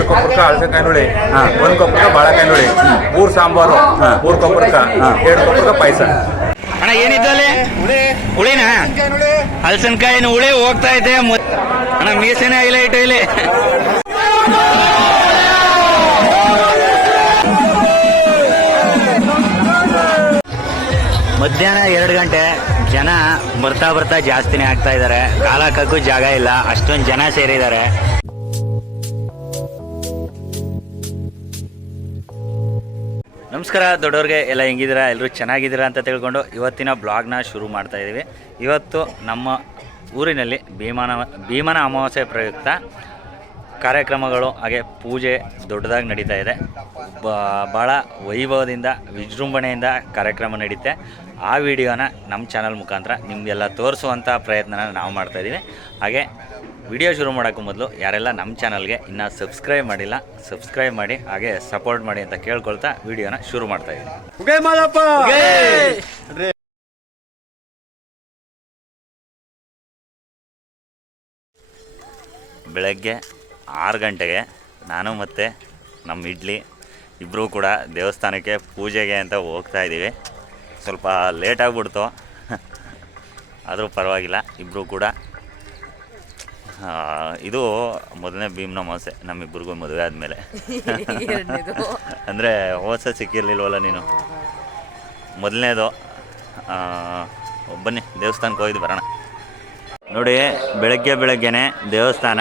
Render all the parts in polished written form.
2 ಕೊಪ್ಪರಕ್ಕೆ ಹಲಸೆಕಾಯಿ ನುಳಿ, 1 ಕೊಪ್ಪರಕ್ಕೆ ಬಾಳೆಕಾಯಿ ನುಳಿ, 3 ಸಾಂಬಾರು, 3 ಕೊಪ್ಪರಕ್ಕೆ 2 ಕೊಪ್ಪರಕ್ಕೆ ಪಾಯಸ. ಅಣ್ಣ ಏನಿದ್ದಲ್ಲಿ ಹುಳಿನ ಹಲಸಿನಕಾಯಿನ ಹುಳಿ ಹೋಗ್ತಾ ಇದೆ ಅಣ್ಣ. ಮೀಸೆನೇ ಹೈಲೈಟ್ ಇಲ್ಲಿ. ಮಧ್ಯಾಹ್ನ 2 ಗಂಟೆ. ಜನ ಬರ್ತಾ ಬರ್ತಾ ಜಾಸ್ತಿನೇ ಆಗ್ತಾ ಇದ್ದಾರೆ. ಕಾಲ ಹಾಕಕ್ಕೂ ಜಾಗ ಇಲ್ಲ, ಅಷ್ಟೊಂದು ಜನ ಸೇರಿದ್ದಾರೆ. ನಮಸ್ಕಾರ ದೊಡ್ಡವ್ರಿಗೆ ಎಲ್ಲ ಹೆಂಗಿದ್ದೀರಾ? ಎಲ್ಲರೂ ಚೆನ್ನಾಗಿದ್ದೀರಾ ಅಂತ ತಿಳ್ಕೊಂಡು ಇವತ್ತಿನ ಬ್ಲಾಗ್ನ ಶುರು ಮಾಡ್ತಾ ಇದ್ದೀವಿ. ಇವತ್ತು ನಮ್ಮ ಊರಿನಲ್ಲಿ ಭೀಮನ ಅಮಾವಾಸ್ಯೆ ಪ್ರಯುಕ್ತ ಕಾರ್ಯಕ್ರಮಗಳು ಹಾಗೆ ಪೂಜೆ ದೊಡ್ಡದಾಗಿ ನಡೀತಾ ಇದೆ. ಭಾಳ ವೈಭವದಿಂದ ವಿಜೃಂಭಣೆಯಿಂದ ಕಾರ್ಯಕ್ರಮ ನಡೀತೆ. ಆ ವಿಡಿಯೋನ ನಮ್ಮ ಚಾನಲ್ ಮುಖಾಂತರ ನಿಮಗೆಲ್ಲ ತೋರಿಸುವಂಥ ಪ್ರಯತ್ನನ ನಾವು ಮಾಡ್ತಾಯಿದ್ದೀವಿ. ಹಾಗೆ ವಿಡಿಯೋ ಶುರು ಮಾಡೋಕ್ಕೂ ಮೊದಲು ಯಾರೆಲ್ಲ ನಮ್ಮ ಚಾನಲ್ಗೆ ಇನ್ನೂ ಸಬ್ಸ್ಕ್ರೈಬ್ ಮಾಡಿಲ್ಲ, ಸಬ್ಸ್ಕ್ರೈಬ್ ಮಾಡಿ ಹಾಗೆ ಸಪೋರ್ಟ್ ಮಾಡಿ ಅಂತ ಕೇಳ್ಕೊಳ್ತಾ ವಿಡಿಯೋನ ಶುರು ಮಾಡ್ತಾಯಿದ್ದೀನಿ. ಬೆಳಗ್ಗೆ 6 ಗಂಟೆಗೆ ನಾನು ಮತ್ತು ನಮ್ಮ ಇಡ್ಲಿ ಇಬ್ಬರೂ ಕೂಡ ದೇವಸ್ಥಾನಕ್ಕೆ ಪೂಜೆಗೆ ಅಂತ ಹೋಗ್ತಾ ಇದ್ದೀವಿ. ಸ್ವಲ್ಪ ಲೇಟ್ ಆಗಿಬಿಡ್ತು, ಆದರೂ ಪರವಾಗಿಲ್ಲ. ಇಬ್ಬರೂ ಕೂಡ ಇದು ಮೊದಲನೇ ಭೀಮನ ಅಮಾವಾಸ್ಯೆ ನಮ್ಮಿಬ್ಬರಿಗೂ ಮದುವೆ ಆದಮೇಲೆ. ಅಂದರೆ ಹೊಸ ಸಿಕ್ಕಿರಲಿಲ್ವಲ್ಲ ನೀನು, ಮೊದಲನೇದು. ಬನ್ನಿ ದೇವಸ್ಥಾನಕ್ಕೆ ಹೋಗಿದ್ದು ಬರೋಣ. ನೋಡಿ, ಬೆಳಗ್ಗೆನೇ ದೇವಸ್ಥಾನ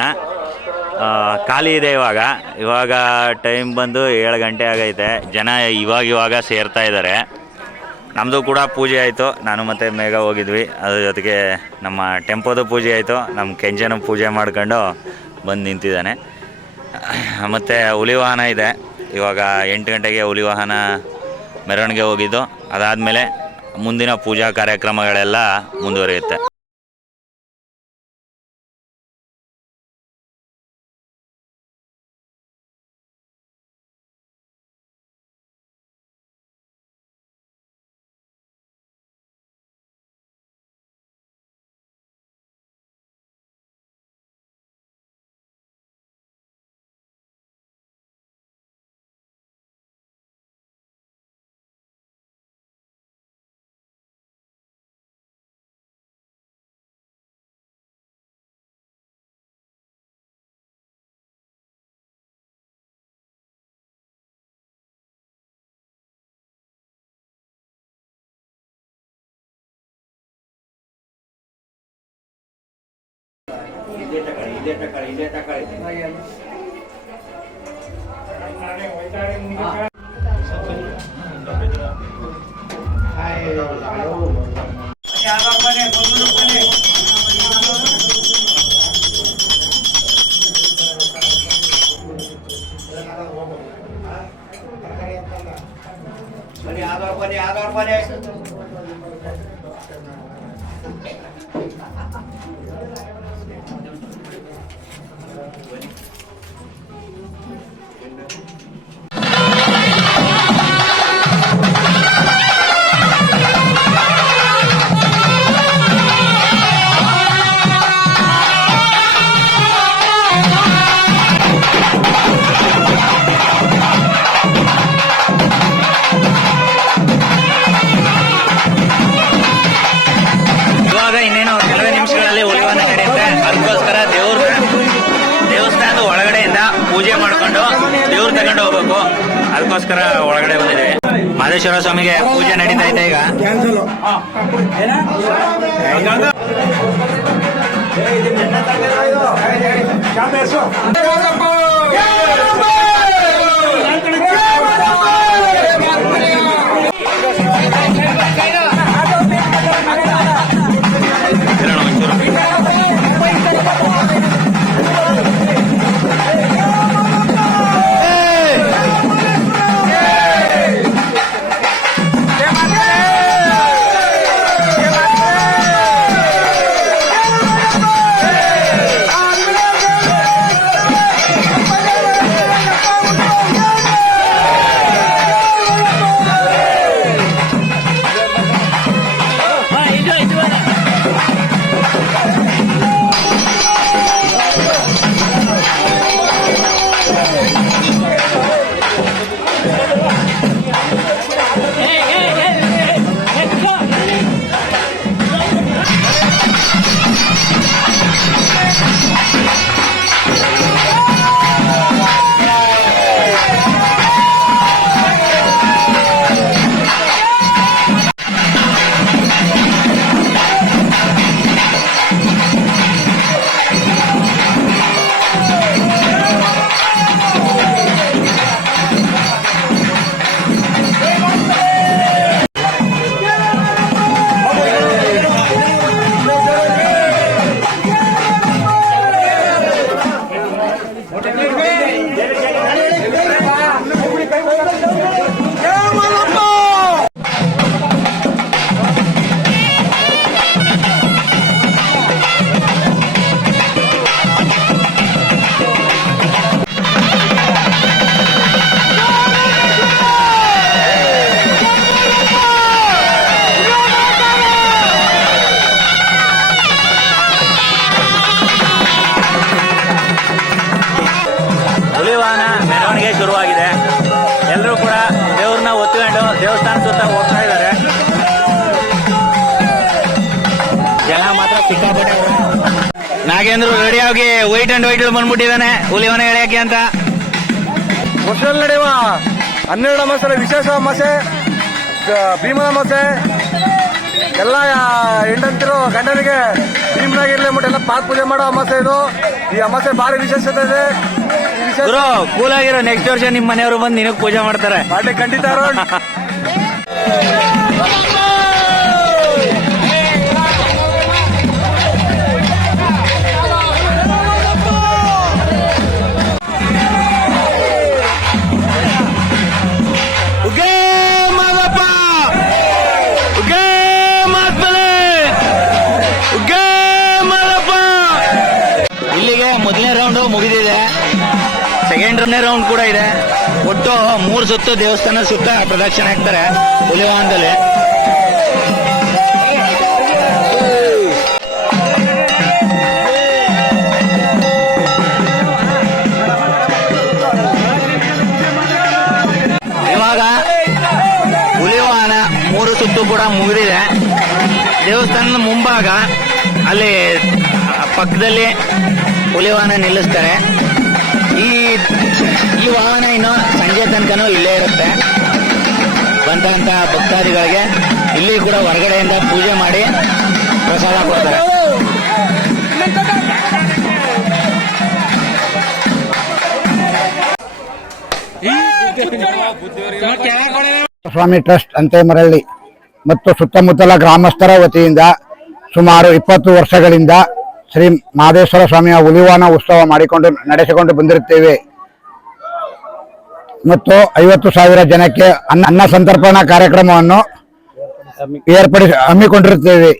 ಖಾಲಿ ಇದೆ. ಇವಾಗ ಟೈಮ್ ಬಂದು 7 ಗಂಟೆ ಆಗೈತೆ. ಜನ ಇವಾಗ ಸೇರ್ತಾ ಇದ್ದಾರೆ. ನಮ್ಮದು ಕೂಡ ಪೂಜೆ ಆಯಿತು. ನಾನು ಮತ್ತು ಮೇಘ ಹೋಗಿದ್ವಿ. ಅದ್ರ ಜೊತೆಗೆ ನಮ್ಮ ಟೆಂಪೋದು ಪೂಜೆ ಆಯಿತು. ನಮ್ಮ ಕೆಂಜನ ಪೂಜೆ ಮಾಡ್ಕೊಂಡು ಬಂದು ನಿಂತಿದ್ದಾನೆ. ಮತ್ತು ಹುಲಿ ವಾಹನ ಇದೆ. ಇವಾಗ 8 ಗಂಟೆಗೆ ಹುಲಿ ವಾಹನ ಮೆರವಣಿಗೆ ಹೋಗಿದ್ದು. ಅದಾದಮೇಲೆ ಮುಂದಿನ ಪೂಜಾ ಕಾರ್ಯಕ್ರಮಗಳೆಲ್ಲ ಮುಂದುವರಿಯುತ್ತೆ. ಇದೇ ತಕಾಳಿ ಇನ್ನೇನು ಕೆಲವೇ ನಿಮಿಷಗಳಲ್ಲಿ ಉಳಿವನ್ನ ನಡೆಯುತ್ತೆ. ಅದಕ್ಕೋಸ್ಕರ ದೇವಸ್ಥಾನದ ಒಳಗಡೆಯಿಂದ ಪೂಜೆ ಮಾಡಿಕೊಂಡು ದೇವ್ರು ತಗೊಂಡು ಹೋಗ್ಬೇಕು. ಅದಕ್ಕೋಸ್ಕರ ಒಳಗಡೆ ಬಂದಿದ್ದೀವಿ. ಮಹದೇಶ್ವರ ಸ್ವಾಮಿಗೆ ಪೂಜೆ ನಡೀತಾ ಇದೆ ಈಗ. ಶುರುವಾಗಿದೆ. ಎಲ್ಲರೂ ಕೂಡ ದೇವ್ರನ್ನ ಒತ್ಕೊಂಡು ದೇವಸ್ಥಾನ ಸುತ್ತ ಹೋಗ್ತಾ ಇದ್ದಾರೆ. ಜನ ಮಾತ್ರ ಸಿಕ್ಕಾಪಟ್ಟೆ. ನಾಗೇಂದ್ರ ರೆಡಿಯಾಗಿ ವೈಟ್ ಅಂಡ್ ವೈಟ್ ಬಂದ್ಬಿಟ್ಟಿದ್ದಾನೆ ಹುಲಿವನ ಎಳೆಯಕ್ಕೆ ಅಂತ. ವರ್ಷದಲ್ಲಿ ನಡೆಯುವ 12 ಅಮಾಸೆ ವಿಶೇಷ ಅಮಾಸೆ, ಭೀಮನ ಅಮಾಸೆ ಎಲ್ಲ ಹೆಂಡಂತಿರು ಗಂಡನಿಗೆ ಭೀಮನಾಗಿರ್ಲಿ ಅಂದ್ಬಿಟ್ಟು ಎಲ್ಲ ಪಾದ ಪೂಜೆ ಮಾಡೋ ಅಮಾಸೆ ಇದು. ಈ ಅಮಾಸೆ ಭಾರಿ ವಿಶೇಷತೆ ಇದೆ. ಈ ವಿಶೇಷ ಕೂಲ್ ಆಗಿರೋ ನೆಕ್ಸ್ಟ್ ವರ್ಷ ನಿಮ್ಮ ಮನೆಯವರು ಬಂದು ನಿನಗೆ ಪೂಜೆ ಮಾಡ್ತಾರೆ. ಪಾರ್ಟಿ ಖಂಡಿತ. ಇಲ್ಲಿಗೆ ಮೊದಲನೇ ರೌಂಡ್ ಮುಗಿದಿದೆ. ಸೆಕೆಂಡ್ ರೌಂಡ್ ಕೂಡ ಇದೆ. ಒಟ್ಟು 3 ಸುತ್ತು ದೇವಸ್ಥಾನ ಸುತ್ತ ಪ್ರದಕ್ಷಿಣೆ ಹಾಕ್ತಾರೆ ಹುಲಿವಾಹನದಲ್ಲಿ. ಇವಾಗ ಹುಲಿವಾಹನ 3 ಸುತ್ತು ಕೂಡ ಮುಗಿದಿದೆ. ದೇವಸ್ಥಾನದ ಮುಂಭಾಗ ಅಲ್ಲಿ ಪಕ್ಕದಲ್ಲಿ ಹುಲಿವಾಹನ ನಿಲ್ಲಿಸ್ತಾರೆ. ಈ ವಾಹನ ಇನ್ನು ಸಂಜೆ ತನಕನೂ ಇಲ್ಲೇ ಇರುತ್ತೆ. ಬಂದಂತ ಭಕ್ತಾದಿಗಳಿಗೆ ಇಲ್ಲಿ ಕೂಡ ಹೊರಗಡೆಯಿಂದ ಪೂಜೆ ಮಾಡಿ ಪ್ರಸಾದ ಕೊಡ್ತಾರೆ. ಸ್ವಾಮಿ ಟ್ರಸ್ಟ್ ಅಂತೆಮರಳ್ಳಿ ಮತ್ತು ಸುತ್ತಮುತ್ತಲ ಗ್ರಾಮಸ್ಥರ ವತಿಯಿಂದ ಸುಮಾರು 20 ವರ್ಷಗಳಿಂದ ಶ್ರೀ ಮಹದೇಶ್ವರ ಸ್ವಾಮಿಯ ಹುಲಿವಾಹನ ಉತ್ಸವ ನಡೆಸಿಕೊಂಡು ಬಂದಿರುತ್ತೇವೆ ಮತ್ತು 50,000 ಜನಕ್ಕೆ ಅನ್ನ ಸಂತರ್ಪಣಾ ಕಾರ್ಯಕ್ರಮವನ್ನು ಹಮ್ಮಿಕೊಂಡಿರುತ್ತೇವೆ.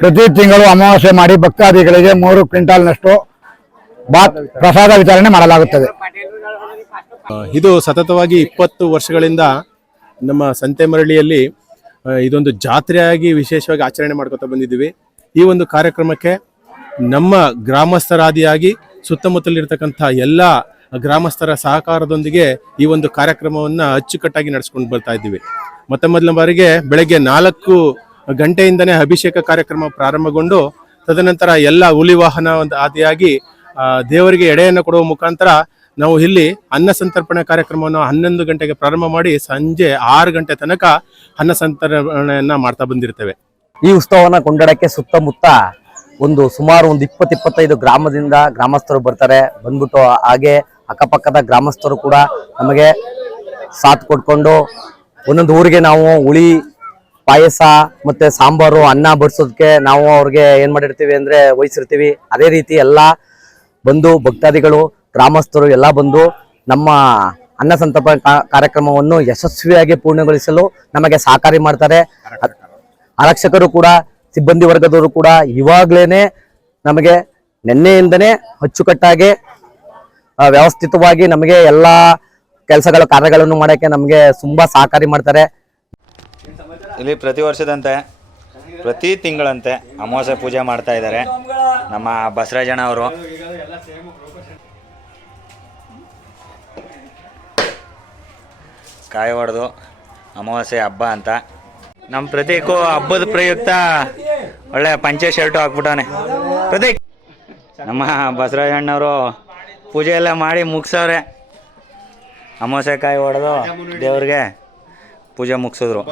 ಪ್ರತಿ ತಿಂಗಳು ಅಮಾವಾಸ್ಯೆ ಮಾಡಿ ಭಕ್ತಾದಿಗಳಿಗೆ 3 ಕ್ವಿಂಟಾಲ್ನಷ್ಟು ಪ್ರಸಾದ ವಿತರಣೆ ಮಾಡಲಾಗುತ್ತದೆ. ಇದು ಸತತವಾಗಿ 20 ವರ್ಷಗಳಿಂದ ನಮ್ಮ ಸಂತೆಮರಳಿಯಲ್ಲಿ ಇದೊಂದು ಜಾತ್ರೆಯಾಗಿ ವಿಶೇಷವಾಗಿ ಆಚರಣೆ ಮಾಡ್ಕೊತಾ ಬಂದಿದ್ದೀವಿ. ಈ ಒಂದು ಕಾರ್ಯಕ್ರಮಕ್ಕೆ ನಮ್ಮ ಗ್ರಾಮಸ್ಥರಾದಿಯಾಗಿ ಸುತ್ತಮುತ್ತಲಿರ್ತಕ್ಕಂಥ ಎಲ್ಲ ಗ್ರಾಮಸ್ಥರ ಸಹಕಾರದೊಂದಿಗೆ ಈ ಒಂದು ಕಾರ್ಯಕ್ರಮವನ್ನು ಅಚ್ಚುಕಟ್ಟಾಗಿ ನಡೆಸ್ಕೊಂಡು ಬರ್ತಾ ಇದ್ದೀವಿ. ಮೊದಲ ಬಾರಿಗೆ ಬೆಳಗ್ಗೆ 4 ಗಂಟೆಯಿಂದನೇ ಅಭಿಷೇಕ ಕಾರ್ಯಕ್ರಮ ಪ್ರಾರಂಭಗೊಂಡು ತದನಂತರ ಎಲ್ಲ ಹುಲಿವಾಹನ ಆದಿಯಾಗಿ ದೇವರಿಗೆ ಎಡೆಯನ್ನು ಕೊಡುವ ಮುಖಾಂತರ ನಾವು ಇಲ್ಲಿ ಅನ್ನ ಸಂತರ್ಪಣೆ ಕಾರ್ಯಕ್ರಮವನ್ನು 11 ಗಂಟೆಗೆ ಪ್ರಾರಂಭ ಮಾಡಿ ಸಂಜೆ 6 ಗಂಟೆ ತನಕ ಅನ್ನ ಸಂತರ್ಪಣೆಯನ್ನ ಮಾಡ್ತಾ ಬಂದಿರ್ತೇವೆ. ಈ ಉತ್ಸವವನ್ನು ಕೊಂಡಾಡಕ್ಕೆ ಸುತ್ತಮುತ್ತ ಸುಮಾರು 20-25 ಗ್ರಾಮದಿಂದ ಗ್ರಾಮಸ್ಥರು ಬರ್ತಾರೆ. ಬಂದ್ಬಿಟ್ಟು ಹಾಗೆ ಅಕ್ಕಪಕ್ಕದ ಗ್ರಾಮಸ್ಥರು ಕೂಡ ನಮಗೆ ಸಾಥ್ ಕೊಡ್ಕೊಂಡು ಒಂದೊಂದು ಊರಿಗೆ ನಾವು ಹುಳಿ ಪಾಯಸ ಮತ್ತೆ ಸಾಂಬಾರು ಅನ್ನ ಬಡಿಸೋದಕ್ಕೆ ನಾವು ಅವ್ರಿಗೆ ಏನ್ ಮಾಡಿರ್ತೀವಿ ಅಂದ್ರೆ ವಹಿಸಿರ್ತೀವಿ. ಅದೇ ರೀತಿ ಎಲ್ಲ ಬಂದು ಭಕ್ತಾದಿಗಳು ಗ್ರಾಮಸ್ಥರು ಎಲ್ಲ ಬಂದು ನಮ್ಮ ಅನ್ನ ಸಂತರ್ಪಣೆ ಕಾರ್ಯಕ್ರಮವನ್ನು ಯಶಸ್ವಿಯಾಗಿ ಪೂರ್ಣಗೊಳಿಸಲು ನಮಗೆ ಸಹಕಾರಿ ಮಾಡ್ತಾರೆ. ಆರಕ್ಷಕರು ಕೂಡ ಸಿಬ್ಬಂದಿ ವರ್ಗದವರು ಕೂಡ ಇವಾಗ್ಲೇನೆ ನಮಗೆ ನಿನ್ನೆಯಿಂದನೇ ಅಚ್ಚುಕಟ್ಟಾಗಿ ವ್ಯವಸ್ಥಿತವಾಗಿ ನಮಗೆ ಎಲ್ಲ ಕಾರ್ಯಗಳನ್ನು ಮಾಡಕ್ಕೆ ನಮಗೆ ತುಂಬಾ ಸಹಕಾರಿ ಮಾಡ್ತಾರೆ. ಇಲ್ಲಿ ಪ್ರತಿ ವರ್ಷದಂತೆ ಪ್ರತಿ ತಿಂಗಳಂತೆ ಅಮಾವಾಸ್ಯೆ ಪೂಜೆ ಮಾಡ್ತಾ ಇದ್ದಾರೆ ನಮ್ಮ ಬಸವರಾಜಣ್ಣ ಅವರು. ಕಾಯಿ ಹೊಡೆದು ಅಮಾವಾಸ್ಯೆ ಹಬ್ಬ ಅಂತ ನಮ್ಮ ಪ್ರತೀಕು ಹಬ್ಬದ ಪ್ರಯುಕ್ತ ಒಳ್ಳೆ ಪಂಚೆ ಶರ್ಟು ಹಾಕ್ಬಿಟ್ಟವನೆ. ಪ್ರತೀಕ್ ನಮ್ಮ ಬಸವರಾಜಣ್ಣವರು ಪೂಜೆ ಎಲ್ಲ ಮಾಡಿ ಮುಗಿಸವ್ರೆ. ಅಮಾವಾಸ್ಯೆ ಕಾಯಿ ಹೊಡೆದು ದೇವ್ರಿಗೆ ಪೂಜೆ ಮುಗಿಸಿದ್ರು.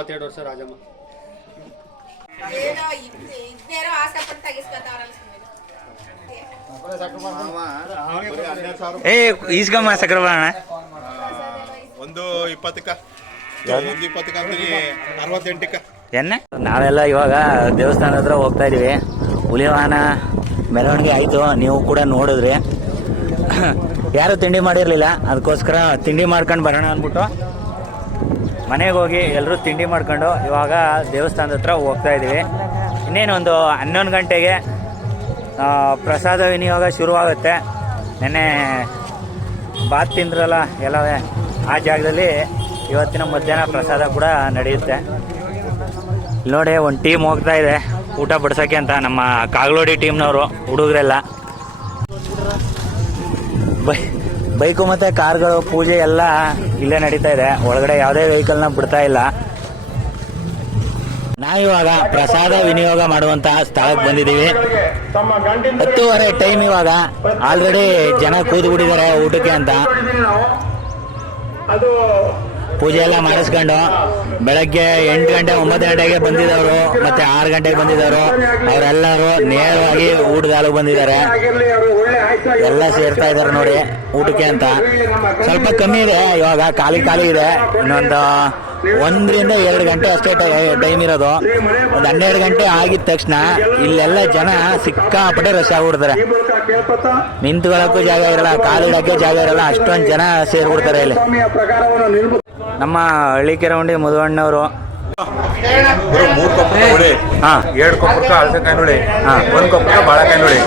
ಏ ಈಸ್ಕಮ್ಮ ಸಕ್ರಬಣ ಒಂದು 20ಕ್ಕ 68ಕ್ಕ ಎನ್ನೆ. ನಾವೆಲ್ಲ ಇವಾಗ ದೇವಸ್ಥಾನ ಹತ್ರ ಹೋಗ್ತಾ ಇದೀವಿ. ಹುಲಿವಾಹನ ಮೆರವಣಿಗೆ ಆಯ್ತು, ನೀವು ಕೂಡ ನೋಡಿದ್ರಿ. ಯಾರು ತಿಂಡಿ ಮಾಡಿರ್ಲಿಲ್ಲ, ಅದಕ್ಕೋಸ್ಕರ ತಿಂಡಿ ಮಾಡ್ಕೊಂಡು ಬರೋಣ ಅಂದ್ಬಿಟ್ಟು ಮನೆಗೆ ಹೋಗಿ ಎಲ್ಲರೂ ತಿಂಡಿ ಮಾಡ್ಕೊಂಡು ಇವಾಗ ದೇವಸ್ಥಾನದ ಹತ್ರ ಹೋಗ್ತಾ ಇದ್ದೀವಿ. ಇನ್ನೇನು ಒಂದು 11 ಗಂಟೆಗೆ ಪ್ರಸಾದ ವಿನಿಯೋಗ ಶುರುವಾಗುತ್ತೆ. ನೆನ್ನೆ ಬಾತ್ ತಿಂದ್ರಲ್ಲ ಎಲ್ಲವೇ, ಆ ಜಾಗದಲ್ಲಿ ಇವತ್ತಿನ ಮಧ್ಯಾಹ್ನ ಪ್ರಸಾದ ಕೂಡ ನಡೆಯುತ್ತೆ. ನೋಡಿ ಒಂದು ಟೀಮ್ ಹೋಗ್ತಾ ಇದೆ ಊಟ ಬಡಿಸೋಕ್ಕೆ ಅಂತ, ನಮ್ಮ ಕಾಗಲೋಡಿ ಟೀಮ್ನವರು ಹುಡುಗರೆಲ್ಲ. ಬೈಕು ಮತ್ತು ಕಾರ್ಗಳು ಪೂಜೆ ಎಲ್ಲ ಇಲ್ಲೇ ನಡೀತಾ ಇದೆ. ಒಳಗಡೆ ಯಾವುದೇ ವೆಹಿಕಲ್ನ ಬಿಡ್ತಾ ಇಲ್ಲ. ನಾವಿವಾಗ ಪ್ರಸಾದ ವಿನಿಯೋಗ ಮಾಡುವಂತ ಸ್ಥಳಕ್ಕೆ ಬಂದಿದ್ದೀವಿ. 10:30 ಟೈಮ್. ಇವಾಗ ಆಲ್ರೆಡಿ ಜನ ಕೂತ್ಬಿಟ್ಟಿದ್ದಾರೆ ಊಟಕ್ಕೆ ಅಂತ. ಪೂಜೆ ಎಲ್ಲ ಮಾಡಿಸ್ಕೊಂಡು ಬೆಳಗ್ಗೆ 8 ಗಂಟೆ 9 ಗಂಟೆಗೆ ಬಂದಿದ್ದವರು ಮತ್ತೆ 6 ಗಂಟೆಗೆ ಬಂದಿದ್ದವರು ಅವರೆಲ್ಲರೂ ನೇರವಾಗಿ ಊಟದಾಲು ಬಂದಿದ್ದಾರೆ. ಎಲ್ಲ ಸೇರ್ತಾ ಇದ್ದಾರೆ ನೋಡಿ ಊಟಕ್ಕೆ ಅಂತ. ಸ್ವಲ್ಪ ಕಮ್ಮಿ ಇದೆ ಇವಾಗ, ಖಾಲಿ ಇದೆ. ಇನ್ನೊಂದು 1 ರಿಂದ 2 ಗಂಟೆ ಅಷ್ಟೇ ಟೈಮ್ ಇರೋದು. ಒಂದು 12 ಗಂಟೆ ಆಗಿದ ತಕ್ಷಣ ಇಲ್ಲೆಲ್ಲ ಜನ ಸಿಕ್ಕಾಪಟ್ಟೆ ರಶ್ ಆಗ್ಬಿಡ್ತಾರೆ. ನಿಂತ್ಕೊಳ್ಳೋಕ್ಕೂ ಜಾಗ ಇರಲ್ಲ, ಕಾಲಿಡಕ್ಕೆ ಜಾಗ ಇರಲ್ಲ, ಅಷ್ಟೊಂದು ಜನ ಸೇರ್ಬಿಡ್ತಾರೆ ಇಲ್ಲಿ. ನಮ್ಮ ಹಳ್ಳಿಕೆರೆ ಉಂಡಿ ಮಧುವಣ್ಣವರು 3 ಕೊಪ್ಪರ ಹುಳಿ, 2 ಕೊಪ್ಪರಕ್ಕ ಹಲಸೆಕಾಯಿ ಹುಳಿ, 1 ಕೊಪ್ಪರಕ್ಕ ಬಾಳೆಕಾಯಿ ಹುಳಿ,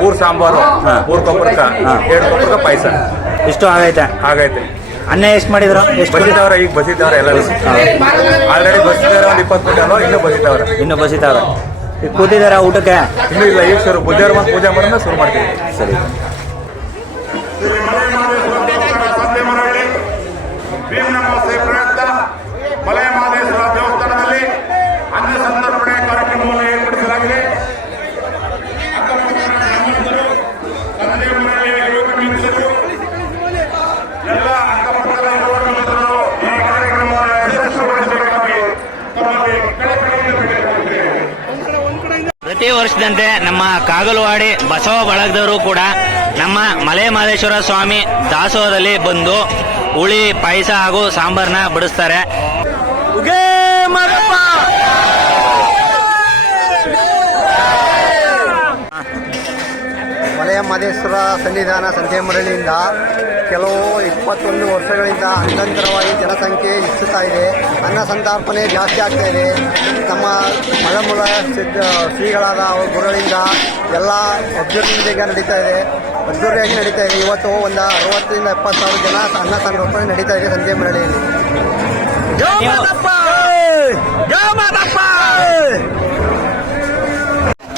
3 ಸಾಂಬಾರು, 3 ಕೊಪ್ಪರಕ್ಕ 2 ಕೊಪ್ಪರಕ್ಕ ಪಾಯಸ. ಇಷ್ಟು ಆಗೈತೆ. ಅನ್ನ ಎಷ್ಟು ಮಾಡಿದ್ರು? ಎಷ್ಟು ಬಸಿದವ್ರ? ಈಗ ಬಸಿದವ್ರ ಎಲ್ಲರೂ ಆಲ್ರೆಡಿ ಬಸಿದಾರ. ಒಂದು 20 ಫುಟ್ ಅಲ್ವಾ, ಇನ್ನೂ ಬಸಿತಾವ್ರ. ಈಗ ಕೂತಿದಾರ ಊಟಕ್ಕೆ? ಇನ್ನೂ ಇಲ್ಲ, ಈಗ ಶುರು. ಬುದ್ಧಿವಾರ ಬಂದು ಪೂಜೆ ಮಾಡೋಣ ಶುರು ಮಾಡ್ತೀವಿ. ಸರಿ. ಭೀಮನಮಾಸೆ ಪ್ರಯುಕ್ತ ಮಲೆ ಮಹದೇಶ್ವರ ದೇವಸ್ಥಾನದಲ್ಲಿ ಅನ್ನ ಸಂತರ್ಪಣೆ ಕಾರ್ಯಕ್ರಮವನ್ನು ಏರ್ಪಡಿಸಲಾಗಿದೆ. ತಂದೆ ಮನೆಯ ಯುವಕ ಮಿತ್ರರು ಎಲ್ಲ ಅಕ್ಕಪಕ್ಕದ ಯುವಕ ಮಿತ್ರರು ಈ ಕಾರ್ಯಕ್ರಮವನ್ನು ಯಶಸ್ವಿಗೊಳಿಸಬೇಕಾಗಿ ತಮಗೆ ಕಳಕಳಿಯಿಂದ ಬೇಡಿಕೊಳ್ಳುತ್ತೇವೆ. ಪ್ರತಿ ವರ್ಷದಂತೆ ನಮ್ಮ ಕಾಗಲವಾಡಿ ಬಸವ ಬಳಗದವರು ಕೂಡ ನಮ್ಮ ಮಲೆ ಮಹದೇಶ್ವರ ಸ್ವಾಮಿ ದಾಸೋಹದಲ್ಲಿ ಬಂದು ಹುಳಿ, ಪಾಯಸ ಹಾಗೂ ಸಾಂಬಾರನ್ನ ಬಡಿಸ್ತಾರೆ. ಮಲೆಯ ಮಹದೇಶ್ವರ ಸನ್ನಿಧಾನ ಸಂತೆಮರಳಿಯಿಂದ ಕೆಲವು 21 ವರ್ಷಗಳಿಂದ ನಿರಂತರವಾಗಿ ಜನಸಂಖ್ಯೆ ಹೆಚ್ಚುತ್ತಾ ಇದೆ. ಅನ್ನ ಸಂತರ್ಪಣೆ ಜಾಸ್ತಿ ಆಗ್ತಾ ಇದೆ. ನಮ್ಮ ಮಳಮೂಲ ಶ್ರೀಗಳಾದ ಗುರುಗಳಿಂದ ಎಲ್ಲ ಅದ್ದೂರಿಯಾಗಿ ನಡೀತಾ ಇದೆ. ಇವತ್ತು ಒಂದು 60 ರಿಂದ 70 ಸಾವಿರ ಜನ ಅನ್ನ ಸಂತರ್ಪಣೆ ನಡೀತಾ ಇದೆ ಸಂತೆಮರಳಿಯಲ್ಲಿ.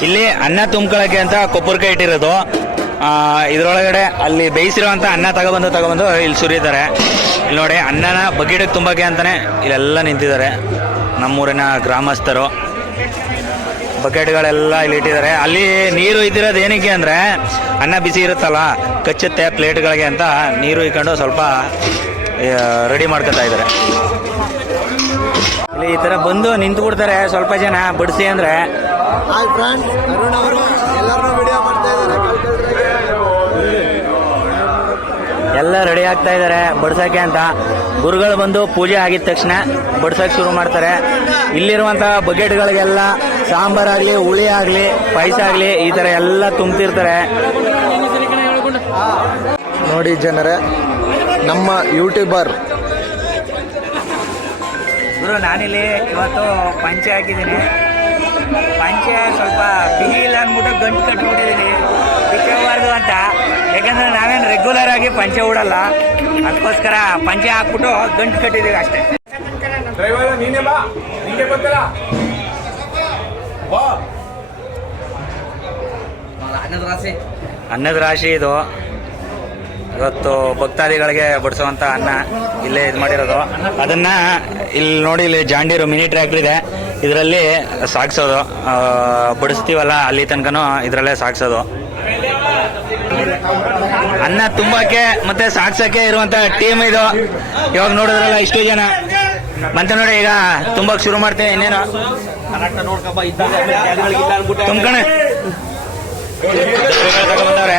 ಇಲ್ಲಿ ಅನ್ನ ತುಂಬ್ಕೊಳ್ಳೋಕೆ ಅಂತ ಕೊಪ್ಪರ್ಕಾಯಿ ಇಟ್ಟಿರೋದು. ಇದ್ರೊಳಗಡೆ ಅಲ್ಲಿ ಬೇಯಿಸಿರುವಂತ ಅನ್ನ ತಗೊಬಂದು ಇಲ್ಲಿ ಸುರಿತಾರೆ. ಇಲ್ಲಿ ನೋಡಿ, ಅನ್ನನ ಬಕೆಟಿಗೆ ತುಂಬಕ್ಕೆ ಅಂತಾನೆ ಇಲ್ಲೆಲ್ಲ ನಿಂತಿದ್ದಾರೆ ನಮ್ಮೂರಿನ ಗ್ರಾಮಸ್ಥರು. ಬಕೆಟ್ಗಳೆಲ್ಲ ಇಲ್ಲಿ ಇಟ್ಟಿದ್ದಾರೆ. ಅಲ್ಲಿ ನೀರು ಇದ್ದಿರೋದು ಏನಕ್ಕೆ ಅಂದ್ರೆ ಅನ್ನ ಬಿಸಿ ಇರುತ್ತಲ್ಲ, ಕಚ್ಚುತ್ತೆ ಪ್ಲೇಟ್ಗಳಿಗೆ ಅಂತ ನೀರು ಇಕ್ಕೊಂಡು ಸ್ವಲ್ಪ ರೆಡಿ ಮಾಡ್ಕೊತಾ ಇದ್ದಾರೆ. ಇಲ್ಲಿ ಈ ತರ ಬಂದು ನಿಂತು ಬಿಡ್ತಾರೆ ಸ್ವಲ್ಪ ಜನ ಬಡಿಸಿ ಅಂದ್ರೆ. ಎಲ್ಲ ರೆಡಿ ಆಗ್ತಾ ಇದ್ದಾರೆ ಬಡ್ಸಕ್ಕೆ ಅಂತ. ಗುರುಗಳು ಬಂದು ಪೂಜೆ ಆಗಿದ ತಕ್ಷಣ ಬಡ್ಸಕ್ಕೆ ಶುರು ಮಾಡ್ತಾರೆ. ಇಲ್ಲಿರುವಂತಹ ಬಕೆಟ್ಗಳಿಗೆಲ್ಲ ಸಾಂಬಾರಾಗ್ಲಿ, ಹುಳಿ ಆಗ್ಲಿ, ಪಾಯಸ ಆಗ್ಲಿ ಈ ತರ ಎಲ್ಲ ತುಂಬ್ತಿರ್ತಾರೆ. ನೋಡಿ ಜನರೇ, ನಮ್ಮ ಯೂಟ್ಯೂಬರ್ ಗುರು, ನಾನಿಲ್ಲಿ ಇವತ್ತು ಪಂಚೆ ಹಾಕಿದ್ದೀನಿ. ಪಂಚೆ ಸ್ವಲ್ಪ ಬಿಗಿ ಇಲ್ಲ ಅಂದ್ಬಿಟ್ಟು ಗಂಟು ಕಟ್ಬಿಟ್ಟಿದ್ದೀನಿ, ಬಿಚ್ಚಬಾರ್ದು ಅಂತ. ಯಾಕಂದ್ರೆ ನಾವೇನು ರೆಗ್ಯುಲರ್ ಆಗಿ ಪಂಚೆ ಉಡಲ್ಲ, ಅದಕ್ಕೋಸ್ಕರ ಪಂಚೆ ಹಾಕ್ಬಿಟ್ಟು ಗಂಟು ಕಟ್ಟಿದ್ದೀವಿ ಅಷ್ಟೇ. ಅನ್ನದ ರಾಶಿ ಇದು. ಇವತ್ತು ಭಕ್ತಾದಿಗಳಿಗೆ ಬಡಿಸುವಂತ ಅನ್ನ ಇಲ್ಲೇ ಇದು ಮಾಡಿರೋದು. ಅದನ್ನ ಇಲ್ಲಿ ನೋಡಿ, ಇಲ್ಲಿ ಜಾಂಡೀರು ಮಿನಿ ಟ್ರ್ಯಾಕ್ಟರ್ ಇದೆ, ಇದರಲ್ಲಿ ಸಾಗಿಸೋದು. ಬಡಿಸ್ತೀವಲ್ಲ ಅಲ್ಲಿ ತನಕನೂ ಇದರಲ್ಲೇ ಸಾಗಿಸೋದು. ಅನ್ನ ತುಂಬಕ್ಕೆ ಮತ್ತೆ ಸಾಗ್ಸಕ್ಕೆ ಇರುವಂತ ಟೀಮ್ ಇದು. ಇವಾಗ ನೋಡಿದ್ರಲ್ಲ ಇಷ್ಟು ಜನ ಮತ್ತೆ ನೋಡಿ, ಈಗ ತುಂಬಕ್ ಶುರು ಮಾಡ್ತೀನಿ. ಇನ್ನೇನು ತುಂಬ್ಕಣೆ ಬಂದವ್ರೆ,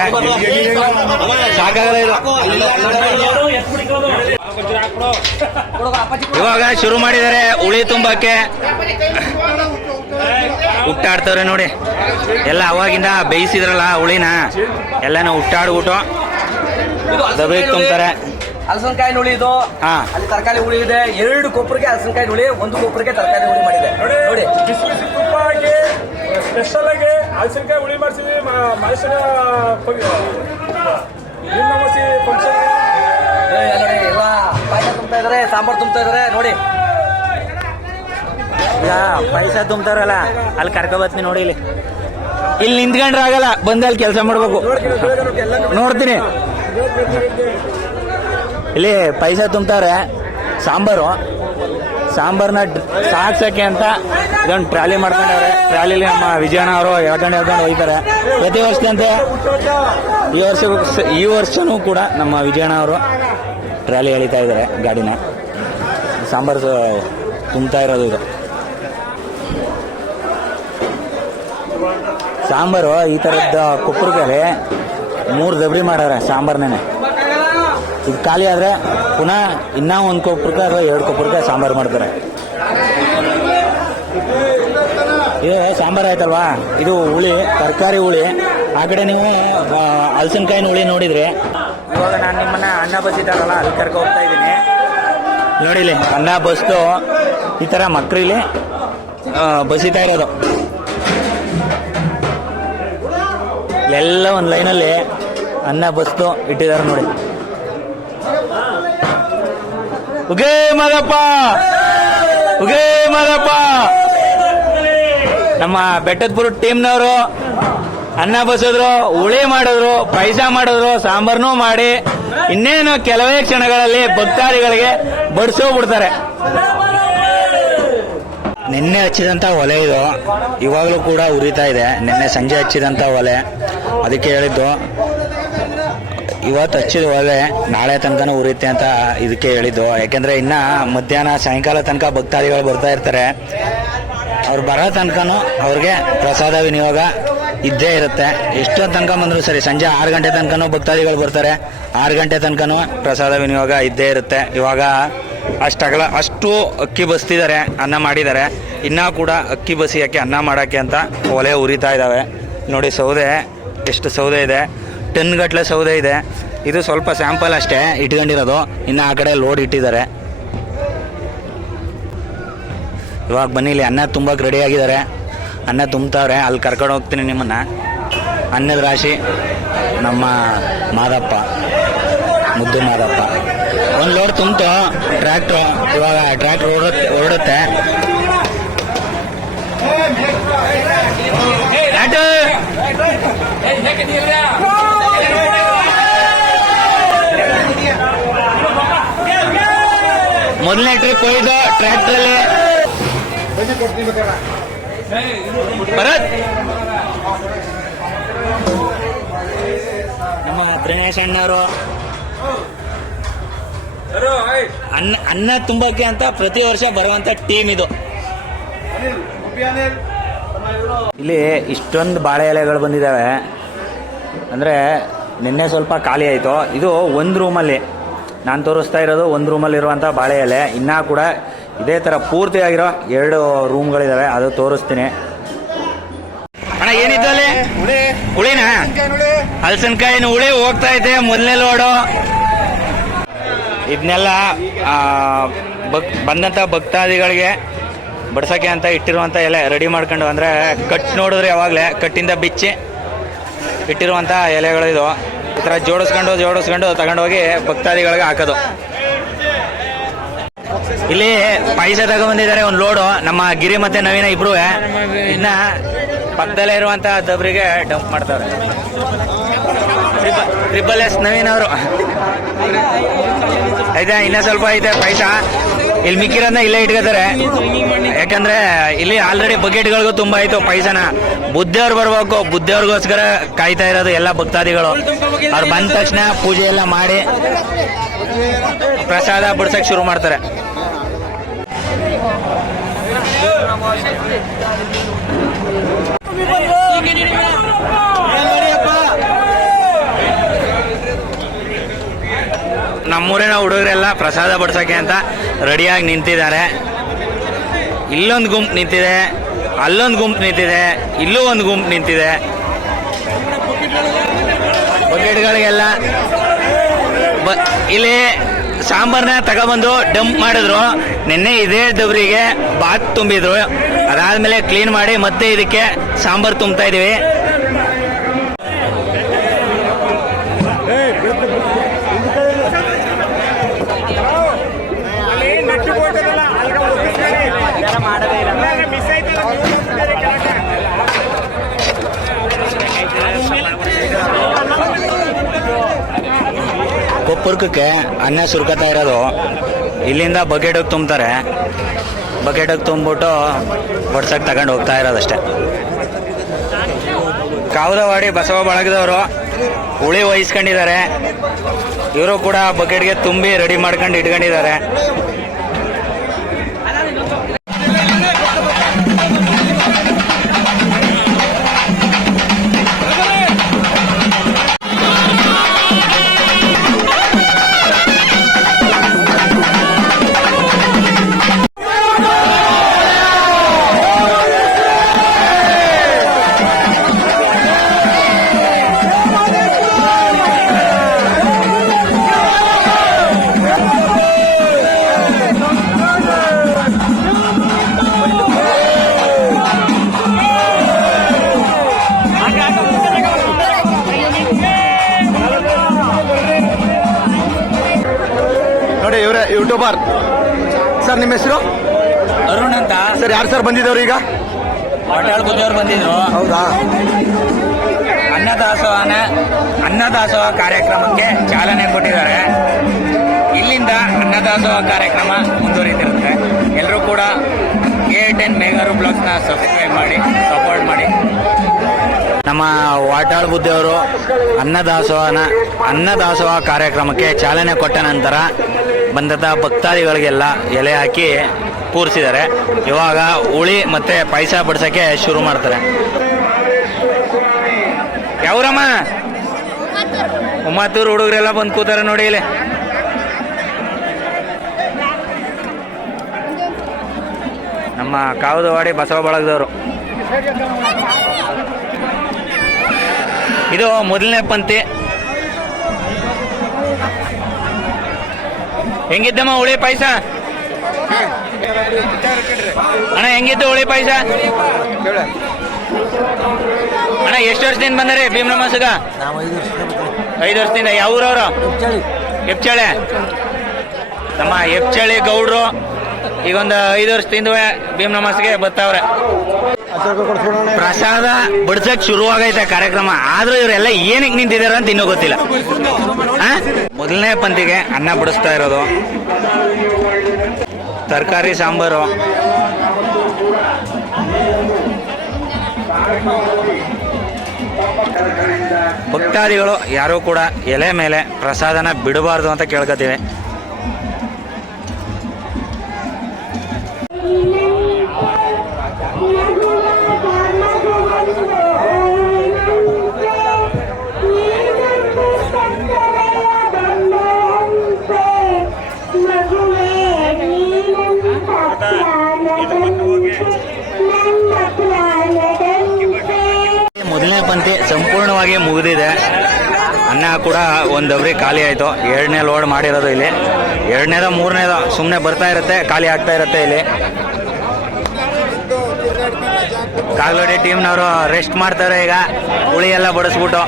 ಸಾಕಾಗಲ್ಲ ಇದು. ಇವಾಗ ಶುರು ಮಾಡಿದ್ದಾರೆ ಹುಳಿ ತುಂಬಕ್ಕೆ. ಹುಟ್ಟಾಡ್ತವ್ರೆ ನೋಡಿ, ಎಲ್ಲ ಅವಾಗಿಂದ ಬೇಯಿಸಿದ್ರಲ್ಲ ಹುಳಿನ ಎಲ್ಲಾನು ಹುಟ್ಟಾಡ್ಬಿಟ್ಟು ದಬೇಕ್ ತುಂಬ್ತಾರೆ. ಹಲಸಿನಕಾಯಿ ಹುಳಿ ಇದು. ಅಲ್ಲಿ ತರಕಾರಿ ಹುಳಿ ಇದೆ. 2 ಕೊಪ್ಪರಿಗೆ ಹಲಸಿನಕಾಯಿ ಹುಳಿ, 1 ಕೊಪ್ಪರಿಗೆ ತರಕಾರಿ ಹುಳಿ ಮಾಡಿದೆ ನೋಡಿ. ತುಪ್ಪ ಹಾಕಿ ಸ್ಪೆಷಲ್ ಆಗಿ ಹಲಸಿನಕಾಯಿ ಹುಳಿ ಮಾಡಿಸಿದ್ವಿ. ಮೈಸೂರ ಫಂಕ್ಷನ್ ಎಲ್ಲ ಪಾಯಸ ತುಂಬ್ತಾ ಇದಾರೆ, ಸಾಂಬಾರ್ ತುಂಬ್ತಾ ಇದಾರೆ ನೋಡಿ. ಈಗ ಪಾಯಸ ತುಂಬ್ತಾರಲ್ಲ, ಅಲ್ಲಿ ಕರ್ಕೊಬತ್ತೀನಿ ನೋಡಿ. ಇಲ್ಲಿ ನಿಂತ್ಕೊಂಡ್ರೆ ಆಗಲ್ಲ, ಬಂದಲ್ಲಿ ಕೆಲಸ ಮಾಡ್ಬೇಕು. ನೋಡ್ತೀನಿ ಇಲ್ಲಿ ಪೈಸೆ ತುಂಬ್ತಾರೆ. ಸಾಂಬಾರನ್ನ ಸಾಕ್ಸಕ್ಕೆ ಅಂತ ಇದೊಂದು ಟ್ರಾಲಿ ಮಾಡ್ಕೊಂಡವ್ರೆ. ಟ್ರಾಲಿಲಿ ನಮ್ಮ ವಿಜಯಣ್ಣ ಅವರು ಎಳ್ಕೊಂಡು ಹೋಗ್ತಾರೆ ಪ್ರತಿ ವರ್ಷದಂತೆ. ಈ ವರ್ಷನೂ ಕೂಡ ನಮ್ಮ ವಿಜಯಣ್ಣ ಅವರು ಟ್ರಾಲಿ ಎಳಿತಾ ಇದ್ದಾರೆ ಗಾಡಿನ. ಸಾಂಬಾರು ತುಂಬ್ತಾ ಇರೋದು ಇದು. ಸಾಂಬಾರು ಈ ಥರದ್ದು ಕೊಪ್ಪರಿಗೆ 3 ದಬ್ರಿ ಮಾಡಾರೆ ಸಾಂಬಾರ್ನೇ. ಇದು ಖಾಲಿ ಆದರೆ ಪುನಃ ಇನ್ನೂ 1 ಕೊಪ್ಪರಿಗೆ ಅಥವಾ 2 ಕೊಪ್ಪರಿಗೆ ಸಾಂಬಾರು ಮಾಡ್ತಾರೆ. ಇದು ಸಾಂಬಾರು ಆಯ್ತಲ್ವಾ, ಇದು ಹುಳಿ, ತರಕಾರಿ ಹುಳಿ. ಆ ಕಡೆ ನೀವು ಹಲಸಿನಕಾಯಿನ ಹುಳಿ ನೋಡಿದ್ರಿ. ಇವಾಗ ನಾನು ನಿಮ್ಮನ್ನ ಅನ್ನ ಬಸಿದಾರಲ್ಲ ಅಲ್ಲಿ ಕರ್ಕೊ ಹೋಗ್ತಾ ಇದ್ದೀನಿ. ನೋಡಿಲಿ ಅನ್ನ ಬಸ್ದು ಈ ಥರ ಮಕ್ಕಳಿಲ್ಲಿ ಬಸಿತಾ ಇರೋದು. ಎಲ್ಲ ಒಂದು ಲೈನಲ್ಲಿ ಅನ್ನ ಬಸ್ದು ಇಟ್ಟಿದ್ದಾರೆ ನೋಡಿ. ಉಗೇ ಮಗಪ್ಪ, ಉಗೇ ಮಗಪ್ಪ. ನಮ್ಮ ಬೆಟ್ಟದಪುರ ಟೀಮ್ನವರು ಅನ್ನ ಬಸಿದ್ರು, ಹುಳಿ ಮಾಡಿದ್ರು, ಪಾಯಸ ಮಾಡಿದ್ರು, ಸಾಂಬಾರ್ನೂ ಮಾಡಿ ಇನ್ನೇನು ಕೆಲವೇ ಕ್ಷಣಗಳಲ್ಲಿ ಭಕ್ತಾದಿಗಳಿಗೆ ಬಡಿಸೋಗ್ಬಿಡ್ತಾರೆ. ನಿನ್ನೆ ಹಚ್ಚಿದಂಥ ಒಲೆ ಇದು ಇವಾಗಲೂ ಕೂಡ ಉರಿತಾ ಇದೆ. ನಿನ್ನೆ ಸಂಜೆ ಹಚ್ಚಿದಂಥ ಒಲೆ, ಅದಕ್ಕೆ ಹೇಳಿದ್ದು ಇವತ್ತು ಹಚ್ಚಿದ ಒಲೆ ನಾಳೆ ತನಕನೂ ಉರಿಯುತ್ತೆ ಅಂತ ಇದಕ್ಕೆ ಹೇಳಿದ್ದು. ಯಾಕೆಂದರೆ ಇನ್ನು ಮಧ್ಯಾಹ್ನ ಸಾಯಂಕಾಲ ತನಕ ಭಕ್ತಾದಿಗಳು ಬರ್ತಾ ಇರ್ತಾರೆ. ಅವ್ರು ಬರೋ ತನಕನೂ ಅವ್ರಿಗೆ ಪ್ರಸಾದ ವಿನಿಯೋಗ ಇದ್ದೇ ಇರುತ್ತೆ. ಎಷ್ಟೊತ್ತು ತನಕ ಬಂದರೂ ಸರಿ, ಸಂಜೆ 6 ಗಂಟೆ ತನಕನೂ ಭಕ್ತಾದಿಗಳು ಬರ್ತಾರೆ. 6 ಗಂಟೆ ತನಕನೂ ಪ್ರಸಾದ ವಿನಿಯೋಗ ಇದ್ದೇ ಇರುತ್ತೆ. ಇವಾಗ ಅಷ್ಟು ಅಕ್ಕಿ ಬಸ್ತಿದ್ದಾರೆ, ಅನ್ನ ಮಾಡಿದ್ದಾರೆ. ಇನ್ನೂ ಕೂಡ ಅಕ್ಕಿ ಬಸಿಯೋಕ್ಕೆ, ಅನ್ನ ಮಾಡೋಕ್ಕೆ ಅಂತ ಒಲೆ ಉರಿತಾ ಇದ್ದಾವೆ. ನೋಡಿ ಸೌದೆ ಎಷ್ಟು ಸೌದೆ ಇದೆ, ಟನ್ಗಟ್ಟಲೆ ಸೌದೆ ಇದೆ. ಇದು ಸ್ವಲ್ಪ ಸ್ಯಾಂಪಲ್ ಅಷ್ಟೇ ಇಟ್ಕೊಂಡಿರೋದು, ಇನ್ನು ಆ ಕಡೆ ಲೋಡ್ ಇಟ್ಟಿದ್ದಾರೆ. ಇವಾಗ ಬನ್ನಿ, ಇಲ್ಲಿ ಅನ್ನ ತುಂಬಕ್ಕೆ ರೆಡಿಯಾಗಿದ್ದಾರೆ. ಅನ್ನ ತುಂಬ್ತಾವ್ರೆ, ಅಲ್ಲಿ ಕರ್ಕೊಂಡು ಹೋಗ್ತೀನಿ ನಿಮ್ಮನ್ನು. ಅನ್ನದ ರಾಶಿ ನಮ್ಮ ಮಾದಪ್ಪ, ಮುದ್ದು ಮಾದಪ್ಪ. ಒಂದು ಲೋಡ್ ತುಂಬಿತು ಟ್ರ್ಯಾಕ್ಟ್ರು. ಇವಾಗ ಟ್ರ್ಯಾಕ್ಟ್ರ್ ಹೊರಡುತ್ತೆ. ಮೊದಲನೇ ಟ್ರಿಪ್ ಹೋಯ್ತು ಟ್ರ್ಯಾಕ್ಟ್ರಲ್ಲಿ. ಭರತ್, ನಮ್ಮ ಪ್ರಣೇಶ್ ಅಣ್ಣವರು ಅನ್ನ ತುಂಬಕ್ಕೆ ಅಂತ ಪ್ರತಿ ವರ್ಷ ಬರುವಂತ ಟೀಮ್ ಇದು. ಇಲ್ಲಿ ಇಷ್ಟೊಂದು ಬಾಳೆ ಎಲೆಗಳು ಬಂದಿದ್ದಾವೆ. ಅಂದರೆ ನಿನ್ನೆ ಸ್ವಲ್ಪ ಖಾಲಿ ಆಯಿತು. ಇದು ಒಂದು ರೂಮಲ್ಲಿ ನಾನು ತೋರಿಸ್ತಾ ಇರೋದು, ಒಂದು ರೂಮಲ್ಲಿರುವಂಥ ಬಾಳೆ ಎಲೆ. ಇನ್ನೂ ಕೂಡ ಇದೇ ಥರ ಪೂರ್ತಿಯಾಗಿರೋ 2 ರೂಮ್ಗಳಿದ್ದಾವೆ, ಅದು ತೋರಿಸ್ತೀನಿ. ಅಣ್ಣ ಏನಿದ್ದಲ್ಲಿ ಹುಳಿನ ಹಲಸಿನಕಾಯಿನ ಹುಳಿ ಹೋಗ್ತಾ ಇದೆ ಮೊದಲನೇ ಲೋಡು. ಇದನ್ನೆಲ್ಲ ಬಂದಂಥ ಭಕ್ತಾದಿಗಳಿಗೆ ಬಡ್ಸೋಕ್ಕೆ ಅಂತ ಇಟ್ಟಿರುವಂಥ ಎಲೆ ರೆಡಿ ಮಾಡ್ಕೊಂಡು, ಅಂದರೆ ಕಟ್ ನೋಡಿದ್ರೆ ಯಾವಾಗಲೇ ಕಟ್ಟಿಂದ ಬಿಚ್ಚಿ ಇಟ್ಟಿರುವಂಥ ಎಲೆಗಳು ಇದು. ಈ ಥರ ಜೋಡಿಸ್ಕೊಂಡು ತಗೊಂಡೋಗಿ ಭಕ್ತಾದಿಗಳಿಗೆ ಹಾಕೋದು. ಇಲ್ಲಿ ಪಾಯಸ ತಗೊಂಡ್ಬಂದಿದ್ದಾರೆ ಒಂದು ಲೋಡು, ನಮ್ಮ ಗಿರಿ ಮತ್ತು ನವೀನ ಇಬ್ರು. ಇನ್ನು ಪಕ್ಕದಲ್ಲೇ ಇರುವಂಥ ದಬ್ರಿಗೆ ಡಂಪ್ ಮಾಡ್ತಾರೆ. SSS ನವೀನ್ ಅವರು. ಆಯ್ತಾ, ಇನ್ನೂ ಸ್ವಲ್ಪ ಐತೆ ಪಾಯಸ. ಇಲ್ಲಿ ಮಿಕ್ಕಿರೋದನ್ನ ಇಲ್ಲೇ ಇಟ್ಕೋತಾರೆ. ಯಾಕಂದ್ರೆ ಇಲ್ಲಿ ಆಲ್ರೆಡಿ ಬಕೆಟ್ಗಳಿಗೂ ತುಂಬ ಆಯ್ತು ಪಾಯಸನ. ಬುದ್ಧಿಯವ್ರು ಬರ್ಬೇಕು, ಬುದ್ಧಿಯವ್ರಿಗೋಸ್ಕರ ಕಾಯ್ತಾ ಇರೋದು ಎಲ್ಲ ಭಕ್ತಾದಿಗಳು. ಅವ್ರು ಬಂದ ತಕ್ಷಣ ಪೂಜೆ ಎಲ್ಲ ಮಾಡಿ ಪ್ರಸಾದ ಬಿಡ್ಸಕ್ಕೆ ಶುರು ಮಾಡ್ತಾರೆ. ನಮ್ಮೂರಿನ ಹುಡುಗರೆಲ್ಲ ಪ್ರಸಾದ ಬಡ್ಸೋಕ್ಕೆ ಅಂತ ರೆಡಿಯಾಗಿ ನಿಂತಿದ್ದಾರೆ. ಇಲ್ಲೊಂದು ಗುಂಪು ನಿಂತಿದೆ, ಅಲ್ಲೊಂದು ಗುಂಪು ನಿಂತಿದೆ, ಇಲ್ಲೂ ಒಂದು ಗುಂಪು ನಿಂತಿದೆ. ಬಕೆಟ್ಗಳಿಗೆಲ್ಲ ಇಲ್ಲಿ ಸಾಂಬಾರನ್ನ ತಗೊಬಂದು ಡಂಪ್ ಮಾಡಿದ್ರು. ನಿನ್ನೆ ಇದೇ ಡಬ್ರಿಗೆ ಬಾತ್ ತುಂಬಿದ್ರು. ಅದಾದ್ಮೇಲೆ ಕ್ಲೀನ್ ಮಾಡಿ ಮತ್ತೆ ಇದಕ್ಕೆ ಸಾಂಬಾರು ತುಂಬ್ತಾ ಇದೀವಿ. ಕೊಪ್ಪುರ್ಕಕ್ಕೆ ಅನ್ನ ಸುರ್ಕತಾ ಇರೋದು. ಇಲ್ಲಿಂದ ಬಕೆಟಿಗೆ ತುಂಬ್ತಾರೆ, ಬಕೆಟಿಗೆ ತುಂಬಿಬಿಟ್ಟು ಬಡ್ಸಕ್ಕೆ ತಗೊಂಡು ಹೋಗ್ತಾ ಇರೋದಷ್ಟೇ. ಕಾವದವಾಡಿ ಬಸವ ಬಳಗದವರು ಹುಳಿ ವಹಿಸ್ಕೊಂಡಿದ್ದಾರೆ. ಇವರು ಕೂಡ ಬಕೆಟ್ಗೆ ತುಂಬಿ ರೆಡಿ ಮಾಡ್ಕೊಂಡು ಇಟ್ಕೊಂಡಿದ್ದಾರೆ. ನೋಡಿ ಇವರೇ ಯೂಟ್ಯೂಬರ್ ಸರ್. ನಿಮ್ಮ ಹೆಸರು? ಅರುಣ್ ಅಂತ ಸರ್. ಯಾರು ಸರ್ ಬಂದಿದ್ದವ್ರು ಈಗ? ಹೋಟೆಲ್ ಬುದ್ಧಿಯವ್ರು ಬಂದಿದ್ರು. ಹೌದಾ? ಅನ್ನದಾಸೋಹ ಕಾರ್ಯಕ್ರಮಕ್ಕೆ ಚಾಲನೆ ಕೊಟ್ಟಿದ್ದಾರೆ. ಇಲ್ಲಿಂದ ಅನ್ನದಾಸೋಹ ಕಾರ್ಯಕ್ರಮ ಮುಂದುವರಿತಿರುತ್ತೆ. ಎಲ್ಲರೂ ಕೂಡ A10 ಮೇಘಾರು ಬ್ಲಾಗ್ಸ್ನ ಸಬ್ಸ್ಕ್ರೈಬ್ ಮಾಡಿ, ಸಪೋರ್ಟ್ ಮಾಡಿ. ನಮ್ಮ ವಾಟಾಳ್ ಬುದ್ಧಿಯವರು ಅನ್ನದಾಸೋಹ ಕಾರ್ಯಕ್ರಮಕ್ಕೆ ಚಾಲನೆ ಕೊಟ್ಟ ನಂತರ ಬಂದಂಥ ಭಕ್ತಾದಿಗಳಿಗೆಲ್ಲ ಎಲೆ ಹಾಕಿ ಕೂರಿಸಿದ್ದಾರೆ. ಇವಾಗ ಹುಳಿ ಮತ್ತೆ ಪಾಯಸ ಬಡಿಸೋಕ್ಕೆ ಶುರು ಮಾಡ್ತಾರೆ. ಯಾವ್ರಮ್ಮ? ಉಮ್ಮತ್ತೂರು ಹುಡುಗರೆಲ್ಲ ಬಂದು ಕೂತಾರೆ ನೋಡಿ ಇಲ್ಲಿ. ನಮ್ಮ ಕಾವದವಾಡಿ ಬಸವ ಬಳಗದವರು. ಇದು ಮೊದಲನೇ ಪಂಕ್ತಿ. ಹೆಂಗಿದ್ದಮ್ಮ ಹುಳಿ ಪಾಯಸ? ಅಣ್ಣ ಹೆಂಗಿದ್ದು ಹುಳಿ ಪಾಯಸ? ಅಣ್ಣ ಎಷ್ಟು ವರ್ಷದಿಂದ ಬಂದರೆ ಭೀಮನಮಸ್ಗ? 5 ವರ್ಷದಿಂದ. ಯಾವ ಊರವರು? ಹೆಪ್ಚಾಳೆ. ನಮ್ಮ ಹೆಪ್ಚಾಳಿ ಗೌಡ್ರು ಈಗೊಂದು 5 ವರ್ಷದಿಂದ ಭೀಮನಮಸ್ಗೆ ಬರ್ತಾವ್ರೆ. ಪ್ರಸಾದ ಬಡ್ಸಕ್ ಶುರುವಾಗೈತೆ ಕಾರ್ಯಕ್ರಮ. ಆದ್ರೂ ಇವರೆಲ್ಲ ಏನಕ್ಕೆ ನಿಂತಿದ್ದಾರೆ ಅಂತ ಇನ್ನೂ ಗೊತ್ತಿಲ್ಲ. ಮೊದಲನೇ ಪಂಕ್ತಿಗೆ ಅನ್ನ ಬಡಿಸ್ತಾ ಇರೋದು, ತರಕಾರಿ ಸಾಂಬಾರು, ಭಕ್ತಾದಿಗಳು ಯಾರೂ ಕೂಡ ಎಲೆ ಮೇಲೆ ಪ್ರಸಾದನ ಬಿಡಬಾರ್ದು ಅಂತ ಕೇಳ್ಕೊತೀವಿ. ಮೊದಲನೇ ಪಂಕ್ತಿ ಸಂಪೂರ್ಣವಾಗಿ ಮುಗಿದಿದೆ. ಅನ್ನ ಕೂಡ ಒಂದು ದಬ್ರಿ ಖಾಲಿ ಆಯಿತು. 2ನೇ ಲೋಡ್ ಮಾಡಿರೋದು ಇಲ್ಲಿ. 2ನೇದೋ 3ನೇದೋ ಸುಮ್ಮನೆ ಬರ್ತಾ ಇರುತ್ತೆ, ಖಾಲಿ ಆಗ್ತಾ ಇರುತ್ತೆ ಇಲ್ಲಿ. ಕಾಗಲೋಡಿ ಟೀಮ್ನವರು ರೆಸ್ಟ್ ಮಾಡ್ತಾರೆ ಈಗ, ಹುಳಿ ಎಲ್ಲ ಬಡಿಸ್ಬಿಟ್ಟು.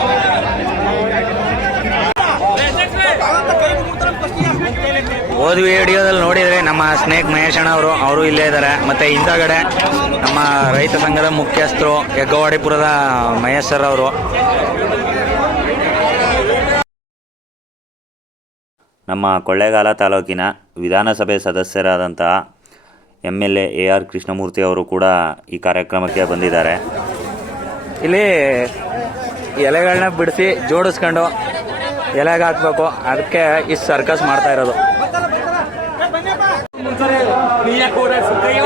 ಹೋದ ವಿಡಿಯೋದಲ್ಲಿ ನೋಡಿದರೆ ನಮ್ಮ ಸ್ನೇಕ್ ಮಹೇಶ್ ಅಣ್ಣ ಅವರು ಇಲ್ಲೇ ಇದ್ದಾರೆ. ಮತ್ತು ಹಿಂದಗಡೆ ನಮ್ಮ ರೈತ ಸಂಘದ ಮುಖ್ಯಸ್ಥರು ಹೆಗ್ಗವಾಡಿಪುರದ ಮಹೇಶ್ ಸರ್ ಅವರು. ನಮ್ಮ ಕೊಳ್ಳೇಗಾಲ ತಾಲೂಕಿನ ವಿಧಾನಸಭೆ ಸದಸ್ಯರಾದಂತಹ MLA AR ಕೃಷ್ಣಮೂರ್ತಿ ಅವರು ಕೂಡ ಈ ಕಾರ್ಯಕ್ರಮಕ್ಕೆ ಬಂದಿದ್ದಾರೆ. ಇಲ್ಲಿ ಎಲೆಗಳನ್ನ ಬಿಡಿಸಿ ಜೋಡಿಸ್ಕೊಂಡು ಎಲೆಗೆ ಹಾಕ್ಬೇಕು, ಅದಕ್ಕೆ ಈ ಸರ್ಕಸ್ ಮಾಡ್ತಾ ಇರೋದು.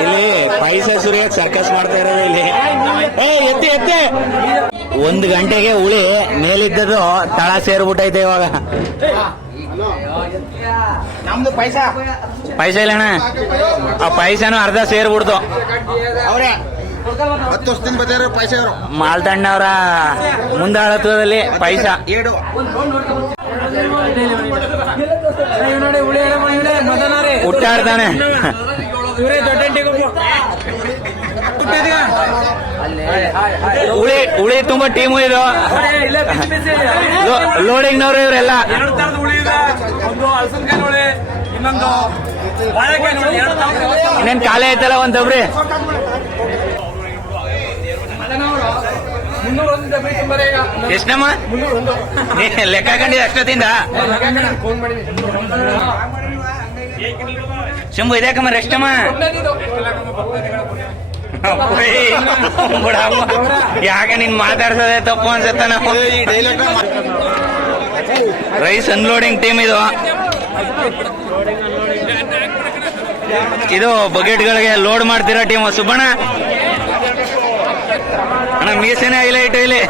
ಇಲ್ಲಿ ಪಾಯಸ ಸುರಿಯಕ್ಕೆ ಸರ್ಕಸ್ ಮಾಡ್ತಾ ಇರೋದು ಇಲ್ಲಿ. ಎತ್ತೆ 1 ಗಂಟೆಗೆ ಹುಳಿ ಮೇಲಿದ್ದದು ತಳ ಸೇರ್ಬಿಟ್ಟೈತೆ. ಇವಾಗ ನಮ್ದು ಪಾಯಸ ಇಲ್ಲ ಅಣ್ಣ, ಆ ಪಾಯಸನೂ ಅರ್ಧ ಸೇರ್ಬಿಡ್ತು. 10 ವರ್ಷದಿಂದ ಬರ್ತಾರೆ ಪಾಯಸ. ಮಾಲ್ತಣ್ಣವರ ಮುಂದಾಳತ್ವದಲ್ಲಿ ಪಾಯಸ. ಹುಟ್ಟಾಡ್ತಾನೆ. ಹುಳಿ ತುಂಬಾ ಟೀಮು ಇದು. ಲೋಡಿಂಗ್ನವ್ರು ಇವರೆಲ್ಲ. ಇನ್ನೇನ್ ಖಾಲಿ ಆಯ್ತಲ್ಲ ಒಂದೊಬ್ರಿ. ಎಷ್ಟಮ್ಮ ಲೆಕ್ಕ ಕಂಡಿದೆ ಅಷ್ಟೊತ್ತಿಂದ ಶಂಭು ಇದ್ಯಾಕಮ್ಮ ಎಷ್ಟಮ್ಮ ಯಾಕೆ ನೀನ್ ಮಾತಾಡ್ಸೋದೇ ತಪ್ಪು ಅನ್ಸತ್ತ ನಾವು ರೈಸ್ ಅನ್ಲೋಡಿಂಗ್ ಟೀಮ್ ಇದು ಬಕೆಟ್ಗಳಿಗೆ ಲೋಡ್ ಮಾಡ್ತಿರೋ ಟೀಮ್ ಸುಬ್ಬಣ್ಣ ಅಣ್ಣ ಮೀಸೇನೆ ಹೈಲೈಟ್ ಇಲ್ಲಿ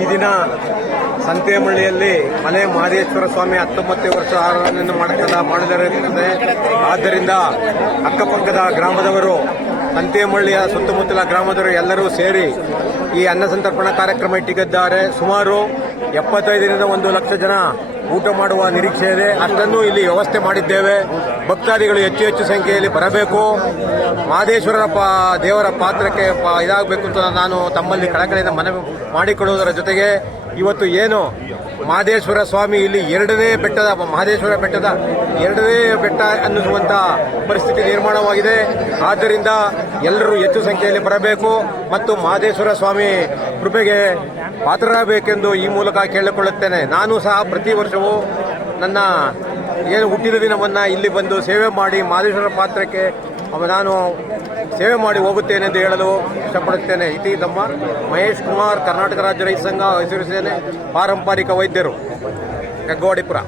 ಈ ದಿನ ಸಂತೇಮಳ್ಳಿಯಲ್ಲಿ ಮಲೆ ಮಹದೇಶ್ವರ ಸ್ವಾಮಿ 19 ವರ್ಷ ಆರಾಧನೆಯನ್ನು ಮಾಡಲಿರುತ್ತದೆ. ಆದ್ದರಿಂದ ಅಕ್ಕಪಕ್ಕದ ಗ್ರಾಮದವರು, ಸಂತೇಮಳ್ಳಿಯ ಸುತ್ತಮುತ್ತಲ ಗ್ರಾಮದವರು ಎಲ್ಲರೂ ಸೇರಿ ಈ ಅನ್ನ ಸಂತರ್ಪಣಾ ಕಾರ್ಯಕ್ರಮ ಇಟ್ಟಿದ್ದಾರೆ. ಸುಮಾರು 75ರಿಂದ 1 ಲಕ್ಷ ಜನ ಊಟ ಮಾಡುವ ನಿರೀಕ್ಷೆ ಇದೆ. ಅಷ್ಟನ್ನು ಇಲ್ಲಿ ವ್ಯವಸ್ಥೆ ಮಾಡಿದ್ದೇವೆ. ಭಕ್ತಾದಿಗಳು ಹೆಚ್ಚು ಹೆಚ್ಚು ಸಂಖ್ಯೆಯಲ್ಲಿ ಬರಬೇಕು. ಮಹದೇಶ್ವರರ ದೇವರ ಪಾತ್ರಕ್ಕೆ ಇದಾಗಬೇಕು ಅಂತ ನಾನು ತಮ್ಮಲ್ಲಿ ಕಳಕಳಿಯಿಂದ ಮನವಿ ಮಾಡಿಕೊಳ್ಳುವುದರ ಜೊತೆಗೆ ಇವತ್ತು ಏನು ಮಹದೇಶ್ವರ ಸ್ವಾಮಿ ಇಲ್ಲಿ ಮಹದೇಶ್ವರ ಬೆಟ್ಟದ ಎರಡನೇ ಬೆಟ್ಟ ಅನ್ನಿಸುವಂತ ಪರಿಸ್ಥಿತಿ ನಿರ್ಮಾಣವಾಗಿದೆ. ಆದ್ದರಿಂದ ಎಲ್ಲರೂ ಹೆಚ್ಚು ಸಂಖ್ಯೆಯಲ್ಲಿ ಬರಬೇಕು ಮತ್ತು ಮಹದೇಶ್ವರ ಸ್ವಾಮಿ ಕೃಪೆಗೆ ಪಾತ್ರರಾಗಬೇಕೆಂದು ಈ ಮೂಲಕ ಕೇಳಿಕೊಳ್ಳುತ್ತೇನೆ. ನಾನು ಸಹ ಪ್ರತಿ ವರ್ಷವೂ ನನ್ನ ಏನು ಹುಟ್ಟಿದ ದಿನವನ್ನು ಇಲ್ಲಿ ಬಂದು ಸೇವೆ ಮಾಡಿ ಮಹದೇಶ್ವರ ಪಾತ್ರಕ್ಕೆ ನಾನು ಸೇವೆ ಮಾಡಿ ಹೋಗುತ್ತೇನೆ ಎಂದು ಹೇಳಲು ಇಷ್ಟಪಡುತ್ತೇನೆ. ಇತಿ ತಮ್ಮ ಮಹೇಶ್ ಕುಮಾರ್, ಕರ್ನಾಟಕ ರಾಜ್ಯ ರೈತ ಸಂಘ, ಹಸಿರು ಸೇನೆ, ಪಾರಂಪರಿಕ ವೈದ್ಯರು, ಹೆಗ್ಗೋಡಿಪುರ.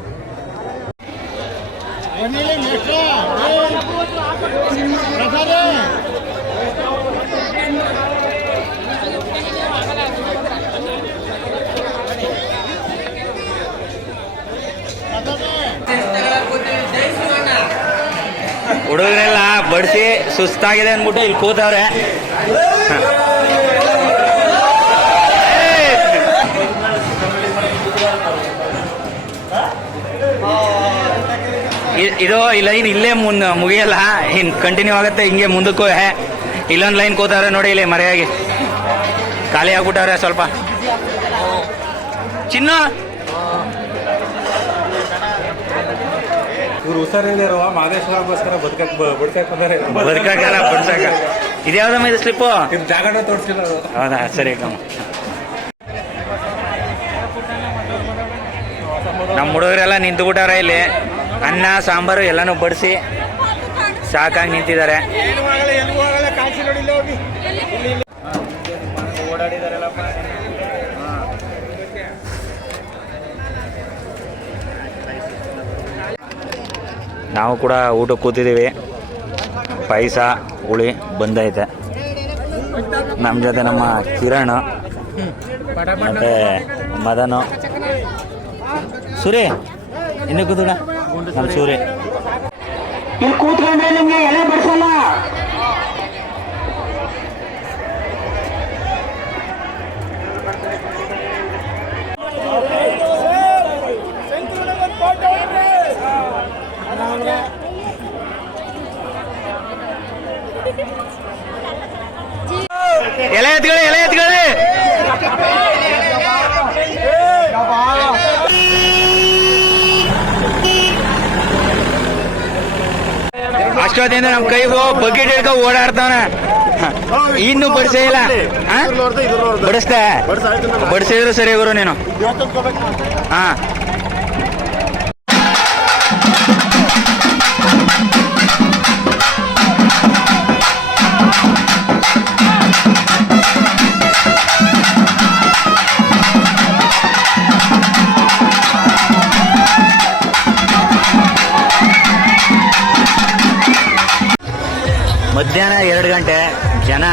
ಹುಡುಗರೆಲ್ಲ ಬಡಿಸಿ ಸುಸ್ತಾಗಿದೆ ಅಂದ್ಬಿಟ್ಟು ಇಲ್ಲಿ ಕೂತವ್ರೆ. ಇದು ಈ ಲೈನ್ ಇಲ್ಲೇ ಮುಗಿಯಲ್ಲ, ಇನ್ ಕಂಟಿನ್ಯೂ ಆಗುತ್ತೆ ಹಿಂಗೆ ಮುಂದಕ್ಕೂ. ಇಲ್ಲೊಂದು ಲೈನ್ ಕೂತವ್ರೆ ನೋಡಿ, ಇಲ್ಲಿ ಮರೆಯಾಗಿ ಖಾಲಿ ಆಗ್ಬಿಟ್ಟವ್ರೆ ಸ್ವಲ್ಪ. ಚಿನ್ನ ಇವ್ರು ಹುಷಾರಿಲ್ಲದೆ ಇರುವ ಮಹದೇಶ್ವರಗೋಸ್ಕರ ಬದುಕಾಗಲ್ಲ ಬಡ್ಸಾಕ. ಇದ್ಯಾವ್ದಮ್ಮ ಇದು ಸ್ಲಿಪ್ಪು? ಇದು ಜಾಗನ ತೋರಿಸಿಲ್ಲ. ಹೌದಾ, ಸರಿ ಕಮ್ಮ. ನಮ್ಮ ಹುಡುಗರೆಲ್ಲ ನಿಂತುಬಿಟ್ಟಾರ ಇಲ್ಲಿ. ಅನ್ನ ಸಾಂಬಾರು ಎಲ್ಲಾನು ಬಡಿಸಿ ಸಾಕಾಗಿ ನಿಂತಿದ್ದಾರೆ. ನಾವು ಕೂಡ ಊಟಕ್ಕೆ ಕೂತಿದ್ದೀವಿ. ಪಾಯಸ ಹುಳಿ ಬಂದೈತೆ. ನಮ್ಮ ಜೊತೆ ನಮ್ಮ ಕಿರಣ್ ಮತ್ತೆ ಮದನು, ಸೂರಿ ಇನ್ನು ಕೂತುಡ ನಮ್ಮ ಸೂರಿ. ಇಲ್ಲಿ ಕೂತ್ಕೊಂಡ್ರೆ ನಿಮ್ಗೆ ಎಲೆ ಬಡಿಸಲ್ಲ. ಎಲೆ ಎತ್ಕೊಳ್ಳಿ, ಎಲೆ ಎತ್ಕೊಳ್ಳಿ. ಅಷ್ಟೊತ್ತಿಂದ ನಮ್ಮ ಕೈಗೂ ಬಕೆಟ್ ಹಿಡ್ಕೊ ಓಡಾಡ್ತಾವನ. ಇನ್ನು ಬಡಿಸೇ ಇಲ್ಲ. ಬಡಿಸ್ದೆ, ಬಡಿಸಿದ್ರು ಸರಿ ಗುರು ನೀನು. ಹಾ, ಮಧ್ಯಾಹ್ನ 2 ಗಂಟೆ. ಜನ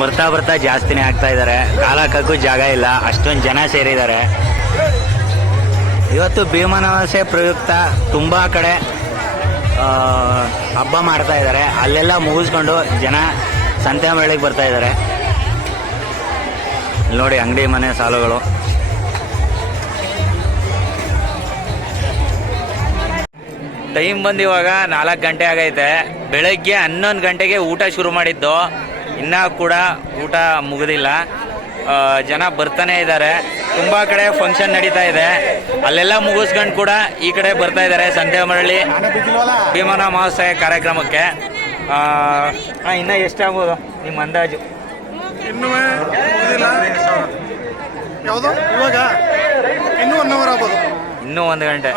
ಬರ್ತಾ ಬರ್ತಾ ಜಾಸ್ತಿನೇ ಆಗ್ತಾ ಇದ್ದಾರೆ. ಕಾಲಕ್ಕೂ ಜಾಗ ಇಲ್ಲ, ಅಷ್ಟೊಂದು ಜನ ಸೇರಿದ್ದಾರೆ. ಇವತ್ತು ಭೀಮನವಾಸೆ ಪ್ರಯುಕ್ತ ತುಂಬ ಕಡೆ ಹಬ್ಬ ಮಾಡ್ತಾ ಇದ್ದಾರೆ. ಅಲ್ಲೆಲ್ಲ ಮುಗಿಸ್ಕೊಂಡು ಜನ ಸಂತೆಮಳ್ಳಿಗೆ ಬರ್ತಾ ಇದ್ದಾರೆ. ನೋಡಿ ಅಂಗಡಿ ಮನೆ ಸಾಲುಗಳು. ಟೈಮ್ ಬಂದು ಇವಾಗ 4 ಗಂಟೆ ಆಗೈತೆ. ಬೆಳಗ್ಗೆ 11 ಗಂಟೆಗೆ ಊಟ ಶುರು ಮಾಡಿದ್ದು, ಇನ್ನೂ ಕೂಡ ಊಟ ಮುಗಿದಿಲ್ಲ. ಜನ ಬರ್ತಾನೆ ಇದ್ದಾರೆ. ತುಂಬ ಕಡೆ ಫಂಕ್ಷನ್ ನಡೀತಾ ಇದೆ. ಅಲ್ಲೆಲ್ಲ ಮುಗಿಸ್ಕೊಂಡು ಕೂಡ ಈ ಕಡೆ ಬರ್ತಾ ಇದ್ದಾರೆ ಸಂತೇಮರಳ್ಳಿ ಭೀಮನ ಅಮಾವಾಸ್ಯೆ ಕಾರ್ಯಕ್ರಮಕ್ಕೆ. ಇನ್ನೂ ಎಷ್ಟಾಗ್ಬೋದು ನಿಮ್ಮ ಅಂದಾಜು? ಇನ್ನೂ ಯಾವುದು ಇವಾಗ ಇನ್ನೂ 1 ಅವರ್ ಆಗ್ಬೋದು. ಇನ್ನೂ 1 ಗಂಟೆ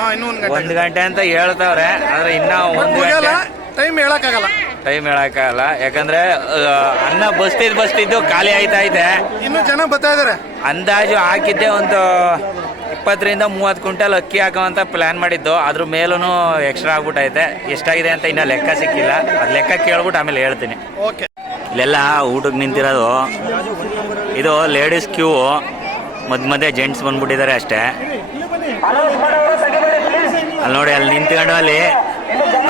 1 ಗಂಟೆ ಅಂತ ಹೇಳ್ತಾವ್ರೆ. ಆದರೆ ಇನ್ನೂ 1 ಗಂಟೆ ಟೈಮ್ ಹೇಳಕ್ಕಾಗಲ್ಲ. ಯಾಕಂದ್ರೆ ಅನ್ನ ಬಸ್ತಿದ್ದು ಖಾಲಿ ಆಯ್ತಾ ಇದೆ. ಇನ್ನು ಜನ ಬರ್ತಾ ಇದಾರೆ. ಅಂದಾಜು ಹಾಕಿದ್ದೆ ಒಂದು 20 ರಿಂದ 30 ಕ್ವಿಂಟಲ್ ಅಕ್ಕಿ ಹಾಕೋಂತ ಪ್ಲಾನ್ ಮಾಡಿದ್ದು. ಅದ್ರ ಮೇಲೂ ಎಕ್ಸ್ಟ್ರಾ ಆಗ್ಬಿಟ್ಟೈತೆ. ಎಷ್ಟಾಗಿದೆ ಅಂತ ಇನ್ನೂ ಲೆಕ್ಕ ಸಿಕ್ಕಿಲ್ಲ. ಅದು ಲೆಕ್ಕ ಕೇಳ್ಬಿಟ್ಟು ಆಮೇಲೆ ಹೇಳ್ತೀನಿ. ಇಲ್ಲೆಲ್ಲ ಊಟಕ್ಕೆ ನಿಂತಿರೋದು. ಇದು ಲೇಡೀಸ್ ಕ್ಯೂ, ಮಧ್ಯೆ ಜೆಂಟ್ಸ್ ಬಂದ್ಬಿಟ್ಟಿದ್ದಾರೆ ಅಷ್ಟೇ. ಅಲ್ಲಿ ನೋಡಿ, ಅಲ್ಲಿ ನಿಂತ್ಕೊಂಡು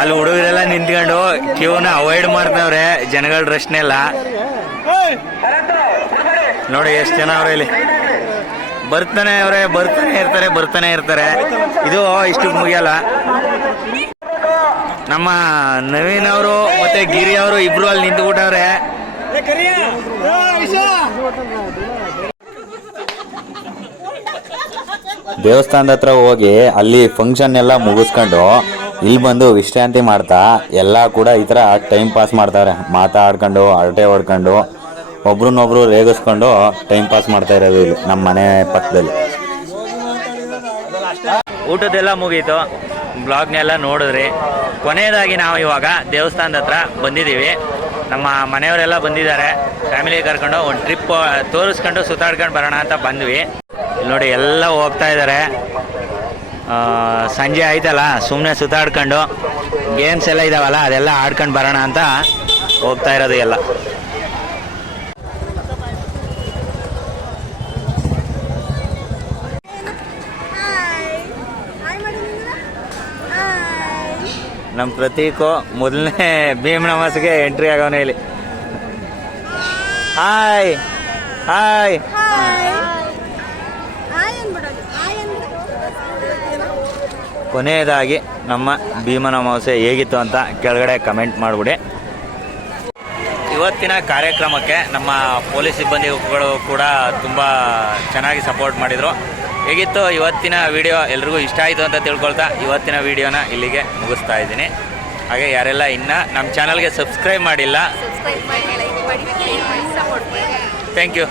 ಅಲ್ಲಿ ಹುಡುಗರೆಲ್ಲ ನಿಂತ್ಕೊಂಡು ಕ್ಯೂನ ಅವಾಯ್ಡ್ ಮಾಡ್ತಾವ್ರೆ ಜನಗಳ ರಶ್ನೆಲ್ಲ. ನೋಡಿ ಎಷ್ಟು ಜನ ಅವ್ರೆ ಇಲ್ಲಿ ಬರ್ತಾನೆ ಇರ್ತಾರೆ. ಇದು ಇಷ್ಟು ಮುಗಿಯಲ್ಲ. ನಮ್ಮ ನವೀನ್ ಅವರು ಮತ್ತೆ ಗಿರಿ ಅವರು ಇಬ್ರು ಅಲ್ಲಿ ನಿಂತ್ಬಿಟ್ಟವ್ರೆ. ದೇವಸ್ಥಾನದ ಹತ್ರ ಹೋಗಿ ಅಲ್ಲಿ ಫಂಕ್ಷನ್ ಎಲ್ಲ ಮುಗಿಸ್ಕೊಂಡು ಇಲ್ಲಿ ಬಂದು ವಿಶ್ರಾಂತಿ ಮಾಡ್ತಾ ಎಲ್ಲ ಕೂಡ ಈ ಥರ ಟೈಮ್ ಪಾಸ್ ಮಾಡ್ತಾರೆ. ಮಾತಾಡ್ಕೊಂಡು ಹರಟೆ ಹೊಡ್ಕೊಂಡು ಒಬ್ರನ್ನೊಬ್ರು ರೇಗಿಸ್ಕೊಂಡು ಟೈಮ್ ಪಾಸ್ ಮಾಡ್ತಾ ಇರೋದು ಇಲ್ಲಿ ನಮ್ಮ ಮನೆ ಪಕ್ಕದಲ್ಲಿ. ಊಟದೆಲ್ಲ ಮುಗೀತು, ಬ್ಲಾಗ್ನೆಲ್ಲ ನೋಡಿದ್ರಿ. ಕೊನೆಯದಾಗಿ ನಾವು ಇವಾಗ ದೇವಸ್ಥಾನದ ಹತ್ರ ಬಂದಿದ್ದೀವಿ. ನಮ್ಮ ಮನೆಯವರೆಲ್ಲ ಬಂದಿದ್ದಾರೆ. ಫ್ಯಾಮಿಲಿ ಕರ್ಕೊಂಡು ಒಂದು ಟ್ರಿಪ್ ತೋರಿಸ್ಕೊಂಡು ಸುತ್ತಾಡ್ಕೊಂಡು ಬರೋಣ ಅಂತ ಬಂದ್ವಿ. ಇಲ್ಲಿ ನೋಡಿ ಎಲ್ಲ ಹೋಗ್ತಾ ಇದ್ದಾರೆ. ಸಂಜೆ ಆಯ್ತಲ್ಲ, ಸುಮ್ಮನೆ ಸುತ್ತಾಡ್ಕೊಂಡು ಗೇಮ್ಸ್ ಎಲ್ಲ ಇದಾವಲ್ಲ ಅದೆಲ್ಲ ಆಡ್ಕೊಂಡು ಬರೋಣ ಅಂತ ಹೋಗ್ತಾ ಇರೋದು ಎಲ್ಲ. ನಮ್ಮ ಪ್ರತೀಕು ಮೊದಲನೇ ಭೀಮನ ಅಮಾವಾಸ್ಯೆಗೆ ಎಂಟ್ರಿ ಆಗೋನೆ ಇಲ್ಲಿ. Hi hi. ಕೊನೆಯದಾಗಿ ನಮ್ಮ ಭೀಮನ ಅಮಾವಾಸ್ಯೆ ಹೇಗಿತ್ತು ಅಂತ ಕೆಳಗಡೆ ಕಮೆಂಟ್ ಮಾಡಿಬಿಡಿ. ಇವತ್ತಿನ ಕಾರ್ಯಕ್ರಮಕ್ಕೆ ನಮ್ಮ ಪೊಲೀಸ್ ಸಿಬ್ಬಂದಿಗಳು ಕೂಡ ತುಂಬ ಚೆನ್ನಾಗಿ ಸಪೋರ್ಟ್ ಮಾಡಿದರು. ಹೇಗಿತ್ತು ಇವತ್ತಿನ ವಿಡಿಯೋ? ಎಲ್ರಿಗೂ ಇಷ್ಟ ಆಯಿತು ಅಂತ ತಿಳ್ಕೊಳ್ತಾ ಇವತ್ತಿನ ವಿಡಿಯೋನ ಇಲ್ಲಿಗೆ ಮುಗಿಸ್ತಾ ಇದ್ದೀನಿ. ಹಾಗೆ ಯಾರೆಲ್ಲ ಇನ್ನೂ ನಮ್ಮ ಚಾನಲ್ಗೆ ಸಬ್ಸ್ಕ್ರೈಬ್ ಮಾಡಿಲ್ಲ, ಥ್ಯಾಂಕ್ ಯು.